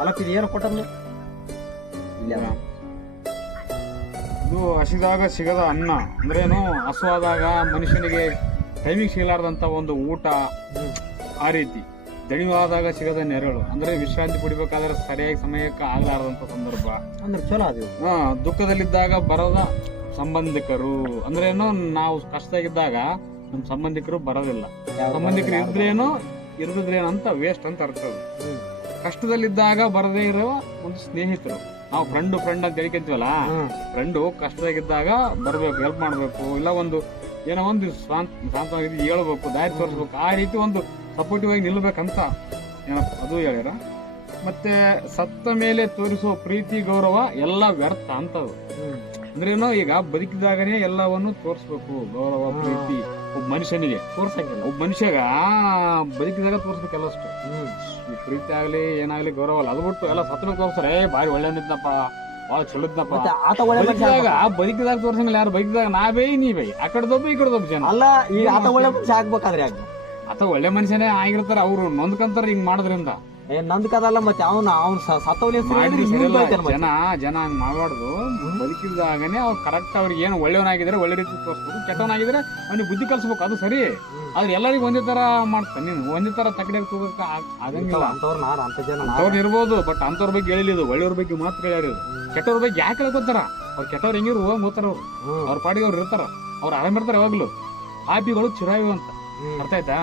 ಅಲ್ಲಪ್ಪ ಇದು ಏನು ಕೊಟ್ಟದ್ಲು ಇಲ್ಲ ಇದು ಹಸಿದಾಗ ಸಿಗದ ಅನ್ನ ಅಂದ್ರೇನು, ಹಸುವಾದಾಗ ಮನುಷ್ಯನಿಗೆ ಟೈಮಿಗೆ ಸಿಗಲಾರ್ದಂತ ಒಂದು ಊಟ, ಆ ರೀತಿ ದಣಿವಾದಾಗ ಸಿಗದ ನೆರಳು ಅಂದ್ರೆ ವಿಶ್ರಾಂತಿ ಪಡಿಬೇಕಾದ್ರೆ ಸರಿಯಾಗಿ ಸಮಯಕ್ಕೆ ಆಗ್ಲಾರ್ದಂತ ಸಂದರ್ಭ ಅಂದ್ರೆ ಚಲೋ ಅದು. ದುಃಖದಲ್ಲಿದ್ದಾಗ ಬರದ ಸಂಬಂಧಿಕರು ಅಂದ್ರೇನು, ನಾವು ಕಷ್ಟದಾಗಿದ್ದಾಗ ನಮ್ಮ ಸಂಬಂಧಿಕರು ಬರೋದಿಲ್ಲ, ಸಂಬಂಧಿಕರು ಇದ್ರೇನು ಇರದಿದ್ರೇನು ಅಂತ ವೇಸ್ಟ್ ಅಂತ ಅರ್ಥ. ಕಷ್ಟದಲ್ಲಿದ್ದಾಗ ಬರದೇ ಇರೋ ಒಂದು ಸ್ನೇಹಿತರು, ನಾವು ಫ್ರೆಂಡ್ ಅಂತ ಹೇಳ್ಕೊಂತೀವಲ್ಲ, ಫ್ರೆಂಡು ಕಷ್ಟದಾಗಿದ್ದಾಗ ಬರ್ಬೇಕು, ಹೆಲ್ಪ್ ಮಾಡ್ಬೇಕು, ಇಲ್ಲ ಒಂದು ಏನೋ ಒಂದು ಶಾಂತವಾಗಿ ಹೇಳ್ಬೇಕು, ದಾರಿ ತೋರಿಸ್ಬೇಕು, ಆ ರೀತಿ ಒಂದು ಸಪೋರ್ಟಿವ್ ಆಗಿ ನಿಲ್ಬೇಕಂತ ಏನಪ್ಪ ಅದು ಹೇಳ್ಯಾರ. ಮತ್ತೆ ಸತ್ತ ಮೇಲೆ ತೋರಿಸುವ ಪ್ರೀತಿ ಗೌರವ ಎಲ್ಲ ವ್ಯರ್ಥ ಅಂತದು. ಅಂದ್ರೇನು, ಈಗ ಬದುಕಿದಾಗನೇ ಎಲ್ಲವನ್ನು ತೋರಿಸ್ಬೇಕು, ಗೌರವ ಪ್ರೀತಿ ಒಬ್ಬ ಮನುಷ್ಯನಿಗೆ ತೋರ್ಸಂಗಿಲ್ಲ. ಒಬ್ಬ ಮನುಷ್ಯಗ ಬದುಕಿದಾಗ ತೋರಿಸ್ಬೇಕೆಲ್ಲ ಅಷ್ಟು. ಈ ಪ್ರೀತಿ ಆಗ್ಲಿ ಏನಾಗ್ಲಿ ಗೌರವ ಅಲ್ಲ, ಅದು ಬಿಟ್ಟು ಎಲ್ಲ ಸತ್ತ ಮೇಲೆ ತೋರಿಸ್ತಾರೆ ಬಾರಿ ಒಳ್ಳೆನಿದ್ನಪ್ಪ, ಭಾಳ ಚಲೋ ಇದ್ನಪ್ಪ. ಬದುಕಿದಾಗ ತೋರ್ಸಂಗಿಲ್ಲ ಯಾರು, ಬದುಕಿದಾಗ ನಾ ಬೈ ನೀ ಬೈ, ಆ ಕಡೆದೊಬ್ಬ ಈ ಕಡೆದೊಬ್ಬ ಜನ ಅಲ್ಲ. ಈಗ ಆತ ಒಳ್ಳೆ ಮನುಷ್ಯ ಆಗ್ಬೇಕಾದ್ರೆ ಅಥವಾ ಒಳ್ಳೆ ಮನುಷ್ಯನೇ ಆಗಿರ್ತಾರ, ಅವ್ರು ನೊಂದ್ಕಂತಾರ ಹಿಂಗ್ ಮಾಡೋದ್ರಿಂದ. ನಂದ್ಕದಲ್ಲ ಮತ್ತೆ ಅವ್ನು ಜನ ಹಂಗ್ ಮಾಡಬಾರ್ದು. ಬದುಕಿದಾಗನೇ ಅವ್ರು ಕರೆಕ್ಟ್ ಅವ್ರಿಗೆ ಏನು ಒಳ್ಳೆಯವನಾಗಿದ್ರೆ ಒಳ್ಳೆ ರೀತಿ ತೋರಿಸ್ಬೇಕು, ಕೆಟ್ಟವನಾಗಿದ್ರೆ ಅವ್ನಿಗೆ ಬುದ್ಧಿ ಕಲ್ಸ್ಬೇಕು, ಅದು ಸರಿ. ಆದ್ರೆ ಎಲ್ಲರಿಗೂ ಒಂದೇ ತರ ಮಾಡ್ತಾನೆ, ನೀನು ಒಂದೇ ತರ ತಕಡೆ ಹೋಗಕ್ಕ ಆಗಂಗಿಲ್ಲ. ಅಂತವ್ರು ಇರ್ಬೋದು, ಬಟ್ ಅಂತವ್ರ ಬಗ್ಗೆ ಹೇಳಿದ್ದು, ಒಳ್ಳೆಯವ್ರ ಬಗ್ಗೆ ಮಾತ್ರ ಹೇಳ್ಯಾರ. ಕೆಟ್ಟವ್ರ ಬಗ್ಗೆ ಯಾಕೆ ಹೇಳ್ಕೊತಾರ? ಅವ್ರು ಕೆಟ್ಟವ್ರು ಹೆಂಗಿರು ಹೋಗಿ ಹೋಗ್ತಾರ, ಅವ್ರ ಪಾಡಿಗೆ ಅವ್ರು ಇರ್ತಾರ, ಅವ್ರು ಆರಾಮಿರ್ತಾರ ಯಾವಾಗ್ಲೂ. ಪಾಪಿಗಳು ಚಿರಾಯು ಅಂತ ಅರ್ಥ ಆಯ್ತಾ?